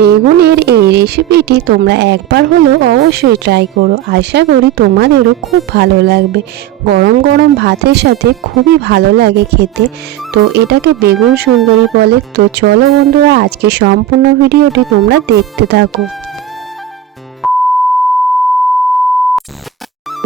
বেগুনের এই রেসিপিটি তোমরা একবার হলেও অবশ্যই ট্রাই করো। আশা করি তোমাদেরও খুব ভালো লাগবে। গরম গরম ভাতের সাথে খুবই ভালো লাগে খেতে। তো এটাকে বেগুন সুন্দরী বলে। তো চলো বন্ধুরা, আজকে সম্পূর্ণ ভিডিওটি তোমরা দেখতে থাকো।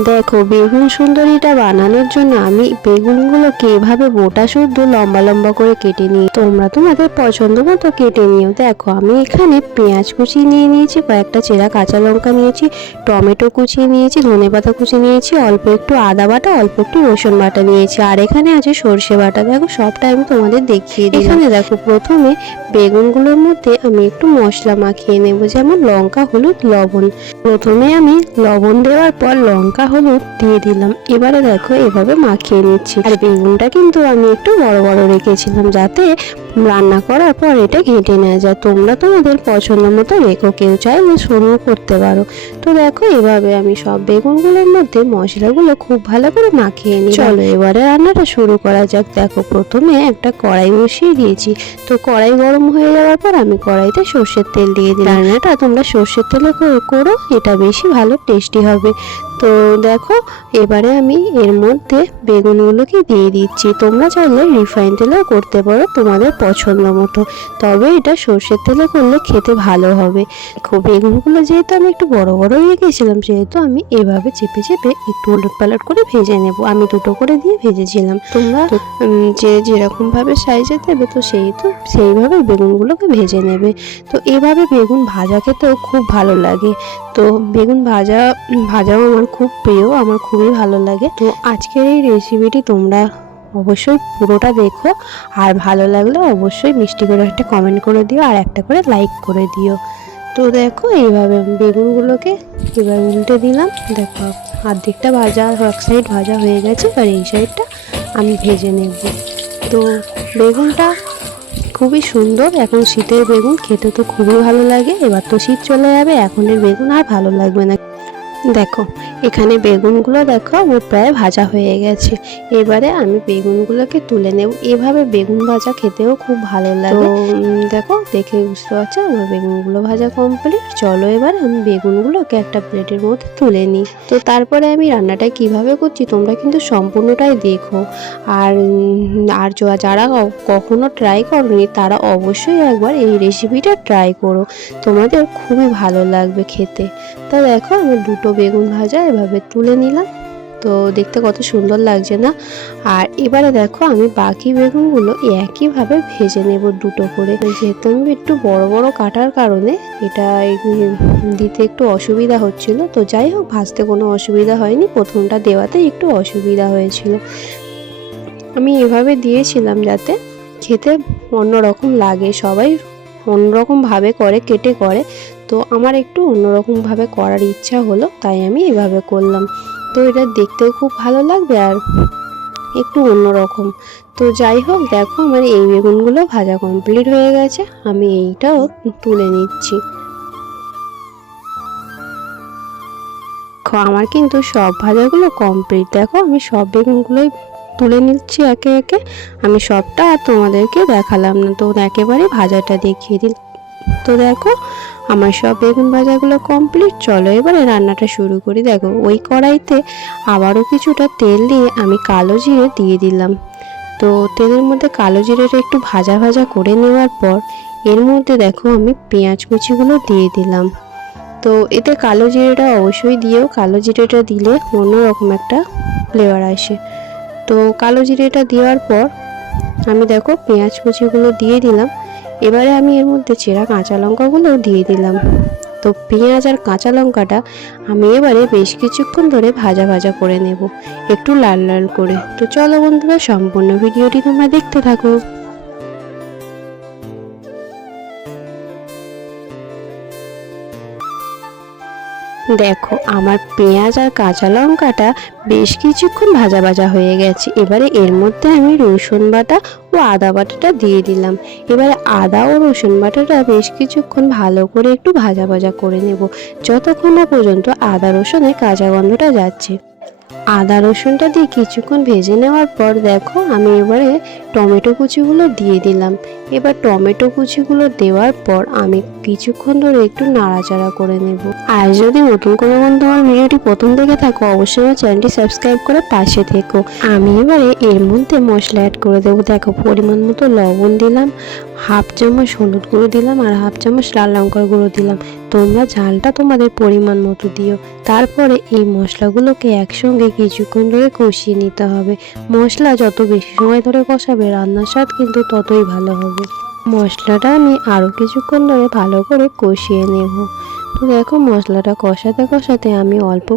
দেখো বেগুন সুন্দরীটা বানানোর জন্য আমি বেগুনগুলোকে এভাবে বোটা শুদ্ধ লম্বা লম্বা করে কেটে নিই? তোমরা তোমাদের পছন্দ মতো কেটে নিও। দেখো আমি এখানে পেঁয়াজ কুচি নিয়ে নিয়েছি কয়েকটা চেরা কাঁচা লঙ্কা নিয়েছি টমেটো কুচিয়ে নিয়েছি ধনে পাতা কুচি নিয়েছি অল্প একটু আদা বাটা অল্প একটু রসুন বাটা নিয়েছি আর এখানে আছে সর্ষে বাটা। দেখো সবটা আমি তোমাদের দেখিয়ে দিই এখানে দেখো প্রথমে বেগুনগুলোর মধ্যে আমি একটু মশলা মাখিয়ে নেব যেমন লঙ্কা হলুদ লবণ। প্রথমে আমি লবণ দেওয়ার পর লঙ্কা হলুদ দিয়ে দিলাম। এবারে দেখো এভাবে মাখিয়ে নিচ্ছি। আর বেগুনটা কিন্তু আমি একটু বড় বড় রেখেছিলাম যাতে রান্না করার পর এটা ঘেঁটে নেওয়া যায়। তোমরা তোমাদের পছন্দ মতো রেখো কেউ চাইলে সরু করতে পারো। তো দেখো এভাবে আমি সব বেগুনগুলোর মধ্যে মশলাগুলো খুব ভালো করে মাখিয়ে নিই চলো এবারে রান্নাটা শুরু করা যাক। দেখো প্রথমে একটা কড়াই বসিয়ে দিয়েছি। তো কড়াই গরম হয়ে যাওয়ার পর আমি কড়াইতে সর্ষের তেল দিয়ে দিই রান্নাটা তোমরা সর্ষের তেলে করো এটা বেশি ভালো টেস্টি হবে। তো দেখো এবারে আমি এর মধ্যে বেগুনগুলোকে দিয়ে দিচ্ছি। তোমরা চাইলে রিফাইন তেলেও করতে পারো তোমাদের পছন্দ মতো। তবে এটা সর্ষের তেলে করলে খেতে ভালো হবে। দেখো বেগুনগুলো যেহেতু আমি একটু বড় বড় হয়ে রেখেছিলাম সেহেতু আমি এভাবে চেপে চেপে একটু উলট পালট করে ভেজে নেব। আমি দুটো করে দিয়ে ভেজেছিলাম। তোমরা? যে যেরকম ভাবে সাইজে দেবে তো সেই তো সেইভাবে বেগুনগুলোকে ভেজে নেবে। তো এভাবে বেগুন ভাজা খেতেও খুব ভালো লাগে। তো বেগুন ভাজা ভাজাও আমার খুব প্রিয় আমার খুবই ভালো লাগে। তো আজকের এই রেসিপিটি তোমরা অবশ্যই পুরোটা দেখো। আর ভালো লাগলে অবশ্যই মিষ্টি করে একটা কমেন্ট করে দিও আর একটা করে লাইক করে দিও। তো দেখো এইভাবে বেগুনগুলোকে এবার উল্টে দিলাম। দেখো অর্ধেকটা ভাজা, এক সাইড ভাজা হয়ে গেছে আর এই সাইডটা আমি ভেজে নেব। তো বেগুনটা খুবই সুন্দর। এখন শীতের বেগুন, খেতে তো খুবই ভালো লাগে। এবার তো শীত চলে যাবে, এখনের বেগুন আর ভালো লাগবে না। দেখো এখানে বেগুনগুলো দেখো আমার প্রায় ভাজা হয়ে গেছে। এবারে আমি বেগুনগুলোকে তুলে নেব। এভাবে বেগুন ভাজা খেতেও খুব ভালো লাগে। দেখো, দেখে বুঝতে পারছ আমার বেগুনগুলো ভাজা কমপ্লিট চলো এবার আমি বেগুনগুলোকে একটা প্লেটের মধ্যে তুলে নিই। তো, তারপরে আমি রান্নাটা কীভাবে করছি তোমরা কিন্তু সম্পূর্ণটাই দেখো। আর আর যারা কখনো ট্রাই করনি, তারা অবশ্যই একবার এই রেসিপিটা ট্রাই করো। তোমাদের খুবই ভালো লাগবে খেতে। তো দেখো আমি দুটো বেগুন ভাজা এভাবে তুলে নিলাম। তো দেখতে কত সুন্দর লাগছে না? আর এবারে দেখো আমি বাকি বেগুনগুলো একইভাবে ভেজে নেব দুটো করে। যেহেতু আমি একটু বড় বড় কাটার কারণে এটা দিতে একটু অসুবিধা হচ্ছিল। তো যাই হোক, ভাজতে কোনো অসুবিধা হয়নি। প্রথমটা দেওয়াতে একটু অসুবিধা হয়েছিল। আমি এভাবে দিয়েছিলাম যাতে খেতে অন্যরকম লাগে। সবাই অন্যরকমভাবে করে, কেটে করে। তো আমার একটু অন্যরকমভাবে করার ইচ্ছা হলো, তাই আমি এভাবে করলাম। তো এটা দেখতেও খুব ভালো লাগবে আর একটু অন্যরকম। তো যাই হোক, দেখো আমার এই বেগুনগুলো ভাজা কমপ্লিট হয়ে গেছে, আমি এইটাও তুলে নিচ্ছি। আমার কিন্তু সব ভাজাগুলো কমপ্লিট দেখো, আমি সব বেগুনগুলোই তুলে নিচ্ছি একে একে। আমি সবটা আর তোমাদেরকে দেখালাম না, তো একেবারে ভাজাটা দেখিয়ে দিল তো দেখো, আমার সব বেগুন ভাজাগুলো কমপ্লিট চলো এবারে রান্নাটা শুরু করি। দেখো, ওই কড়াইতে আবারও কিছুটা তেল দিয়ে আমি কালো জিরে দিয়ে দিলাম। তো তেলের মধ্যে কালো জিরেটা একটু ভাজা ভাজা করে নেওয়ার পর, এর মধ্যে দেখো আমি পেঁয়াজ কুচিগুলো দিয়ে দিলাম। তো এতে কালো জিরেটা অবশ্যই দিয়েও কালো জিরেটা দিলে অন্যরকম একটা ফ্লেভার আসে। তো কালো জিরেটা দেওয়ার পর, আমি দেখো পেঁয়াজ কুচিগুলো দিয়ে দিলাম। এবারে আমি এর মধ্যে চেরা কাঁচা লঙ্কাগুলো দিয়ে দিলাম। তো পেঁয়াজ আর কাঁচা লঙ্কাটা আমি এবারে বেশ কিছুক্ষণ ধরে ভাজা ভাজা করে নেব, একটু লাল লাল করে। তো চলো বন্ধুরা, সম্পূর্ণ ভিডিওটি তোমরা দেখতে থাকো। দেখো, আমার পেঁয়াজ আর কাঁচা লঙ্কাটা বেশ কিছুক্ষণ ভাজা ভাজা হয়ে গেছে। এবারে এর মধ্যে আমি রসুন বাটা ও আদা বাটাটা দিয়ে দিলাম। এবারে আদা ও রসুন বাটাটা বেশ কিছুক্ষণ ভালো করে একটু ভাজা ভাজা করে নেব, যতক্ষণ না পর্যন্ত আদা রসুনের কাঁচা গন্ধটা যাচ্ছে। আদা রসুনটা দিয়ে কিছুক্ষণ ভেজে নেওয়ার পর দেখো, আমি এবারে টমেটো কুচিগুলো দিয়ে দিলাম। এবার টমেটো কুচিগুলো দেওয়ার পর আমি কিছুক্ষণ ধরে একটু নাড়াচাড়া করে নেব। আর যদি নতুন কোনো বন্ধু আমার ভিডিওটি প্রথম দেখে থাকো, অবশ্যই আমার চ্যানেলটি সাবস্ক্রাইব করে পাশে থেকো। আমি এবারে এর মধ্যে মশলা অ্যাড করে দেবো। দেখো, পরিমাণ মতো লবণ দিলাম, হাফ চামচ হলুদ গুঁড়ো দিলাম আর হাফ চামচ লাল লঙ্কার গুঁড়ো দিলাম। তোমরা ঝালটা তোমাদের পরিমাণ মতো দিও। তারপরে এই মশলাগুলোকে একসঙ্গে কিছুক্ষণ ধরে কষিয়ে নিতে হবে। মশলা যত বেশি সময় ধরে কষাবে রান্নার স্বাদ কিন্তু ততই ভালো হবে। মশলাটা আমি আরও কিছুক্ষণ ধরে ভালো করে কষিয়ে নেব। তো দেখো মশলাটা কষাতে কষাতে আমি অল্প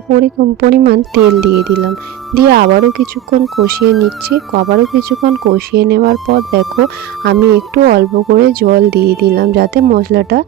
পরিমাণ তেল দিয়ে দিলাম। দিয়ে আবারও কিছুক্ষণ কষিয়ে নিচ্ছি। আবারও কিছুক্ষণ কষিয়ে নেওয়ার পর দেখো আমি একটু অল্প করে জল দিয়ে দিলাম যাতে মশলাটা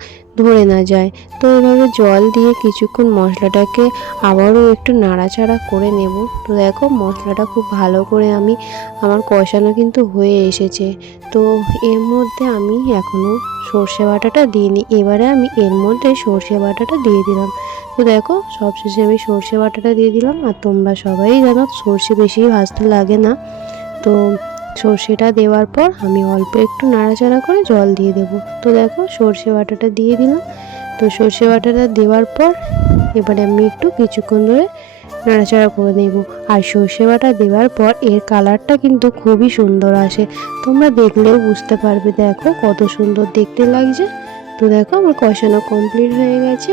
ধরে না যায়। তো এভাবে জল দিয়ে কিছুক্ষণ মশলাটাকে আবারও একটু নাড়াচাড়া করে নেব। তো দেখো, মশলাটা খুব ভালো করে আমি, আমার কষানো কিন্তু হয়ে এসেছে। তো এর মধ্যে আমি এখনও সর্ষে বাটাটা দিইনি। এবারে আমি এর মধ্যে সর্ষে বাটাটা দিয়ে দিলাম। তো দেখো, সবশেষে আমি সর্ষে বাটাটা দিয়ে দিলাম। আর তোমরা সবাই জানো, সর্ষে বেশি ভাজতে লাগে না। তো সর্ষেটা দেওয়ার পর আমি অল্প একটু নাড়াচাড়া করে জল দিয়ে দেবো। তো দেখো সর্ষে বাটাটা দিয়ে দিলাম। তো সর্ষে বাটাটা দেওয়ার পর এবারে আমি একটু কিছুক্ষণ ধরে নাড়াচাড়া করে নেব। আর সর্ষে বাটা দেওয়ার পর এর কালারটা কিন্তু খুবই সুন্দর আসে। তোমরা দেখলেও বুঝতে পারবে, দেখো কত সুন্দর দেখতে লাগছে। তো দেখো আমার কষানো কমপ্লিট হয়ে গেছে।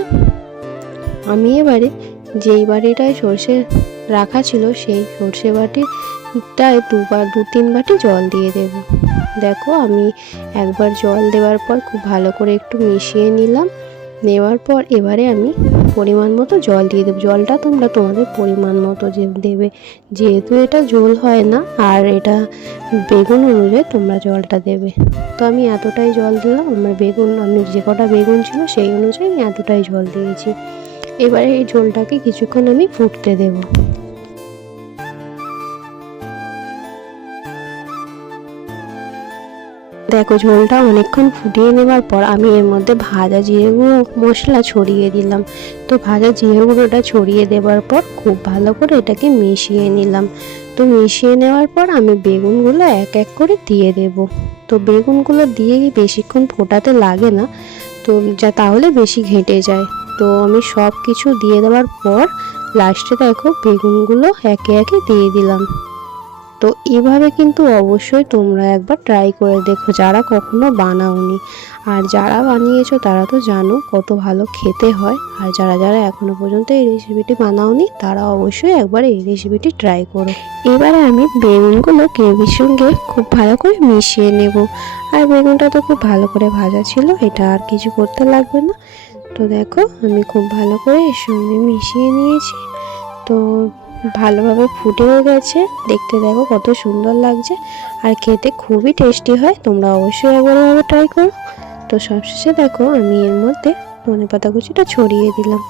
আমি এবারে যেই বাটিটায় সর্ষে রাখা ছিল, সেই সর্ষে বাটিটায় দুবার, দু তিন বাটি জল দিয়ে দেব। দেখো, আমি একবার জল দেওয়ার পর খুব ভালো করে একটু মিশিয়ে নিলাম। নেওয়ার পর এবারে আমি পরিমাণ মতো জল দিয়ে দেবো। জলটা তোমরা তোমাদের পরিমাণ মতো যে দেবে। যেহেতু এটা ঝোল হয় না, আর এটা বেগুন অনুযায়ী তোমরা জলটা দেবে। তো আমি এতটাই জল দিলাম, আমার বেগুন, আমি যে কটা বেগুন ছিল সেই অনুযায়ী আমি এতটাই জল দিয়েছি। এবারে এই ঝোলটাকে কিছুক্ষণ আমি ফুটতে দেবো। দেখো, ঝোলটা অনেকক্ষণ ফুটিয়ে নেবার পর আমি এর মধ্যে ভাজা জিরে গুঁড়ো মশলা ছড়িয়ে দিলাম। তো ভাজা জিরে গুঁড়োটা ছড়িয়ে দেওয়ার পর খুব ভালো করে এটাকে মিশিয়ে নিলাম। তো মিশিয়ে নেওয়ার পর আমি বেগুনগুলো এক এক করে দিয়ে দেব। তো বেগুনগুলো দিয়ে বেশিক্ষণ ফোটাতে লাগে না, তো যা তাহলে বেশি ঘেঁটে যায়। তো আমি সব কিছু দিয়ে দেওয়ার পর লাস্টে দেখো, বেগুনগুলো একে একে দিয়ে দিলাম। তো এভাবে কিন্তু অবশ্যই তোমরা একবার ট্রাই করে দেখো, যারা কখনো বানাওনি। আর যারা বানিয়েছো তারা তো জানো কত ভালো খেতে হয়। আর যারা যারা এখনও পর্যন্ত এই রেসিপিটি বানাওনি, তারা অবশ্যই একবার এই রেসিপিটি ট্রাই করো। এবারে আমি বেগুনগুলো গ্রেভির সঙ্গে খুব ভালো করে মিশিয়ে নেব। আর বেগুনটা তো খুব ভালো করে ভাজা ছিল, এটা আর কিছু করতে লাগবে না। তো দেখো, আমি খুব ভালো করে এর সঙ্গে মিশিয়ে নিয়েছি। তো ভালোভাবে ফুটেও গেছে। দেখতে দেখো কত সুন্দর লাগছে। আর খেতে খুবই টেস্টি হয়। তোমরা অবশ্যই একবার এভাবে ট্রাই করো। তো সবশেষে দেখো আমি এর মধ্যে ধনে পাতা কুচিটা ছড়িয়ে দিলাম।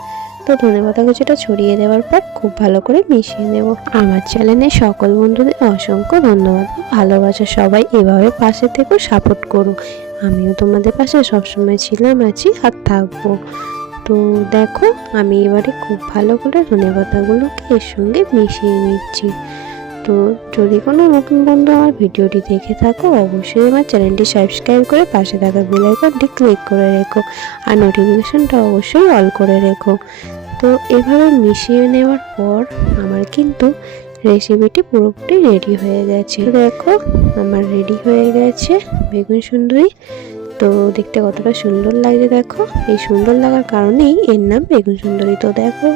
তো ধনে পাতা কুচিটা ছড়িয়ে দেওয়ার পর খুব ভালো করে মিশিয়ে নেব। আমার চ্যানেলে সকল বন্ধুদের অসংখ্য ধন্যবাদ। ভালোবাসা সবাই এভাবে পাশে থেকো সাপোর্ট করো। আমিও তোমাদের পাশে সবসময় ছিলাম, আছি আর থাকব। তো দেখো, আমি এবারে খুব ভালো করে ধনে পাতাগুলোকে এর সঙ্গে মিশিয়ে নিচ্ছি। তো যদি কোনো নতুন বন্ধু আমার ভিডিওটি দেখে থাকো, অবশ্যই আমার চ্যানেলটি সাবস্ক্রাইব করে পাশে থাকা বেল আইকনটি ক্লিক করে রেখো আর নোটিফিকেশনটা অবশ্যই অল করে রেখো। তো এভাবে মিশিয়ে নেওয়ার পর আমার কিন্তু রেসিপিটি পুরোপুরি রেডি হয়ে গেছে। দেখো, আমার রেডি হয়ে গেছে বেগুন সুন্দরী। তো দেখতে কতটা সুন্দর লাগছে দেখো। এই সুন্দর লাগার কারণেই এর নাম বেগুন সুন্দরী। তো দেখো,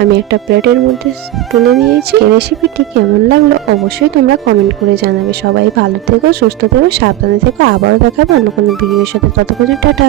আমি একটা প্লেটের মধ্যে তুলে নিয়েছি। এই রেসিপিটি কেমন লাগল অবশ্যই তোমরা কমেন্ট করে জানাবে। সবাই ভালো থেকো, সুস্থ থেকো, সাবধানে থেকো। আবারও দেখাবো অন্য কোনো ভিডিওর সাথে। ততক্ষণ টাটা।